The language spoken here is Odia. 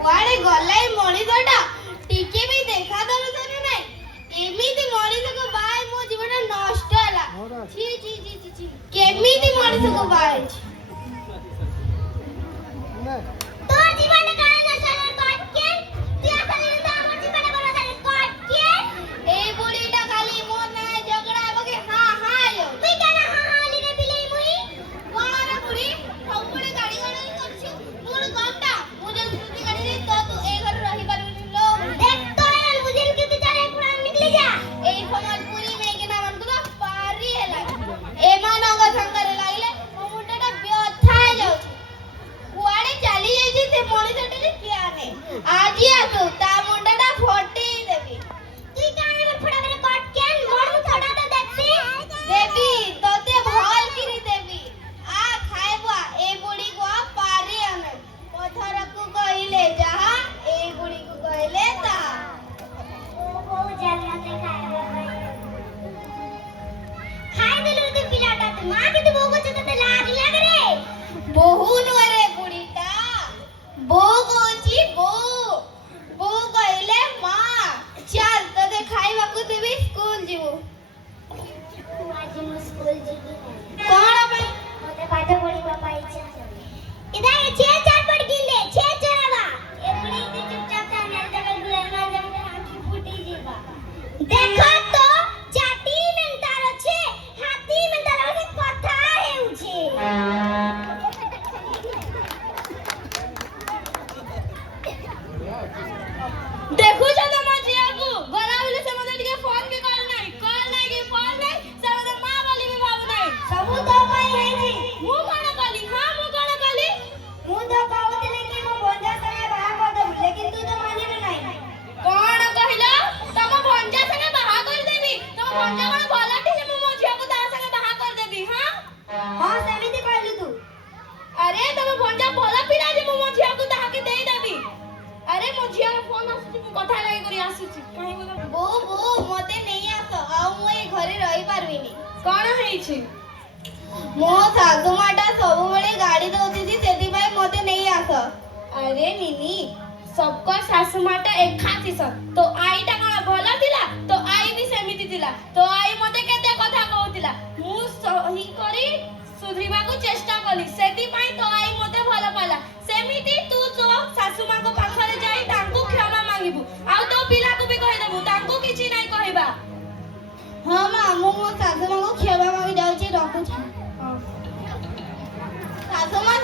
କୁଆଡେ ଗଲା ଏ ମଣିଷଟା ଟିକେ ବି ଦେଖା ଦର୍ଶନ ନାହିଁ। ଏମିତି ମଣିଷକୁ ବାହା ହେଇ ମୋ ଜୀବନ ନଷ୍ଟ ହେଲା। ଛି ଛି ଛି ଛି ଛି କେମିତି ମଣିଷକୁ ବାହା ହେଇଛି। ତୋ ଜୀବନ କାଣା ନଷ୍ଟ ହେଲା କଟକେ ତୁ ଖାଲି ତ ଆମ ଜୀବନ ବରବାଦ କଟକେ এই বুড়িটা খালি মোর নাই ঝগড়া বকে হ্যাঁ হ্যাঁ আয়ো তুই কানা হা হালি রে বিলেই মুই কোণরে বুড়ি ସବୁବେଳେ ଗାଡ଼ି ଗାଡ଼ି করছো মোর গমটা মু যদি সুতি গাড়ি রে তো তু এই ঘরে রহি পারবিনি লো দেখ তোরে না বুঝিন কি তুই চারে পুরা নিকলি যা এই সম্বলপুরি মেইকিনা মানকু তো পারি হেলা এମାନଙ୍କ ସାଙ୍ଗରେ ଲାଗିଲେ ମୋ ମୁଣ୍ଡଟା ବ୍ୟଥା ହେଇଯାଉଛି। କୁଆଡେ ଚାଲି ଯାଇଛି ସେ ମଣିଷଟା ଯେ କିଆନେ ଆଜି ଆସୁ ତା ମୁଣ୍ଡଟା ଫଟେଇ ଦେବି। তুই কানা রে ফড়া করে কটকে মোর মুঠটা তো দেখছি দেবী তোতে ভাল কিনি দেবী আ খাইবা এই বুড়িକୁ ପାରି ଆମେ ପଥରକୁ କହିଲେ ଯାହା এই ବୁড়িକୁ କହିଲେ ତାହା। ଓ ବହୁ ଜାଗାতে খাইবা খাই দিলু তুই পিলাটা তুই মা কি তুই বহু কচ্ছে তোতে লাজ লাগে রে ବୋହୁ ନୁହେଁରେ ବୁଢୀଟା ବୋଉ କହୁଛି ବୋଉ ବୋଉ କହିଲେ ମା ଚାଲ ତତେ ଖାଇବାକୁ ଦେବି ସ୍କୁଲ ଯିବୁ। ଆଜି ମୁଁ ସ୍କୁଲ ଯିବି କଣ ପାଇଁ? ମୋତେ ପାଠ ପଢିବା ପାଇଁ ଇଚ୍ଛା इधर छे चार पढ़ के ले छे चढ़ावा ए बुढ़ी के चुपचाप था मेरे जगह गुलाम ना जब आंखी फूटी जीवा देखो तो चाटी में तार छे हाथी में तार से कथा हेउछे ଦେଖୁଛ ତମ ଝିଅକୁ ଗଲାବେଳେ ସେ ମୋତେ ଟିକେ ଫୋନ ବି କରୁନାହିଁ କଲ୍ ନାହିଁ କି ଫୋନ ନାହିଁ ସେ ମୋତେ ମା ବୋଲି ବି ଭାବୁନାହିଁ। ସବୁ तो ପାଇଁ ହେଇଛି ମୁଁ କଣ କଲି? ହଁ ମୁଁ କଣ କଲି? ମୁଁ ତ କହୁଥିଲି କି ମୋ ଭଞ୍ଜା ସାଙ୍ଗେ ବାହା କରିଦେବୁ लेकिन तू तो ମାନିଲୁ ନାହିଁ କଣ କହିଲ? ତମ ଭଞ୍ଜା ସାଙ୍ଗେ ବାହା କରିଦେବି? ତମ ଭଞ୍ଜା କଣ ଭଲ ଥିଲେ ମୁଁ ମୋ ଝିଅକୁ ତା ସାଙ୍ଗେ ବାହା କରିଦେବି? ହଁ ସେମିତି କହିଲୁ ତୁ ଆରେ ତମ ଭଞ୍ଜା ଭଲ ପିଲା ଯେ ମୁଁ ମୋ ଝିଅକୁ ତାହାକେ ଦେଇଦେବି। ଆରେ ମୋ ଝିଅର ଫୋନ ଆସୁଛି ମୁଁ କଥା ଲାଗି କରି ଆସୁଛି। ବୋଉ ବୋଉ ମୋତେ ନେଇ ଆସ ଆଉ ମୁଁ ଏ ଘରେ ରହିପାରିବିନି। କଣ ହେଇଛି? ମୋ ଶାଶୁ ମାଟା ସବୁବେଳେ ଗାଡ଼ି ଦଉଥିଛି ସେଥିପାଇଁ ମୋତେ ନେଇ ଆସ। ଆରେ ନିନି सबका सासू माटा एका थिसन तो आईटा कଣ ଭଲ ଥିଲା तो आई भी सेमिति ଥିଲା तो आई मते केते कथा कहउतिला मु सही करी सुधरिबाकू चेष्टा कली सेति पई तो आई मते भल पाला सेमिति तू तो सासू मां को पाखरे जाई तांकू क्षमा मांगिबू आ तो पिला को भी कहि देबू तांकू किछि नै कहबा। हां मां मु मो सासू मां को क्षमा मांगी जाउची रखू छ। सासू मां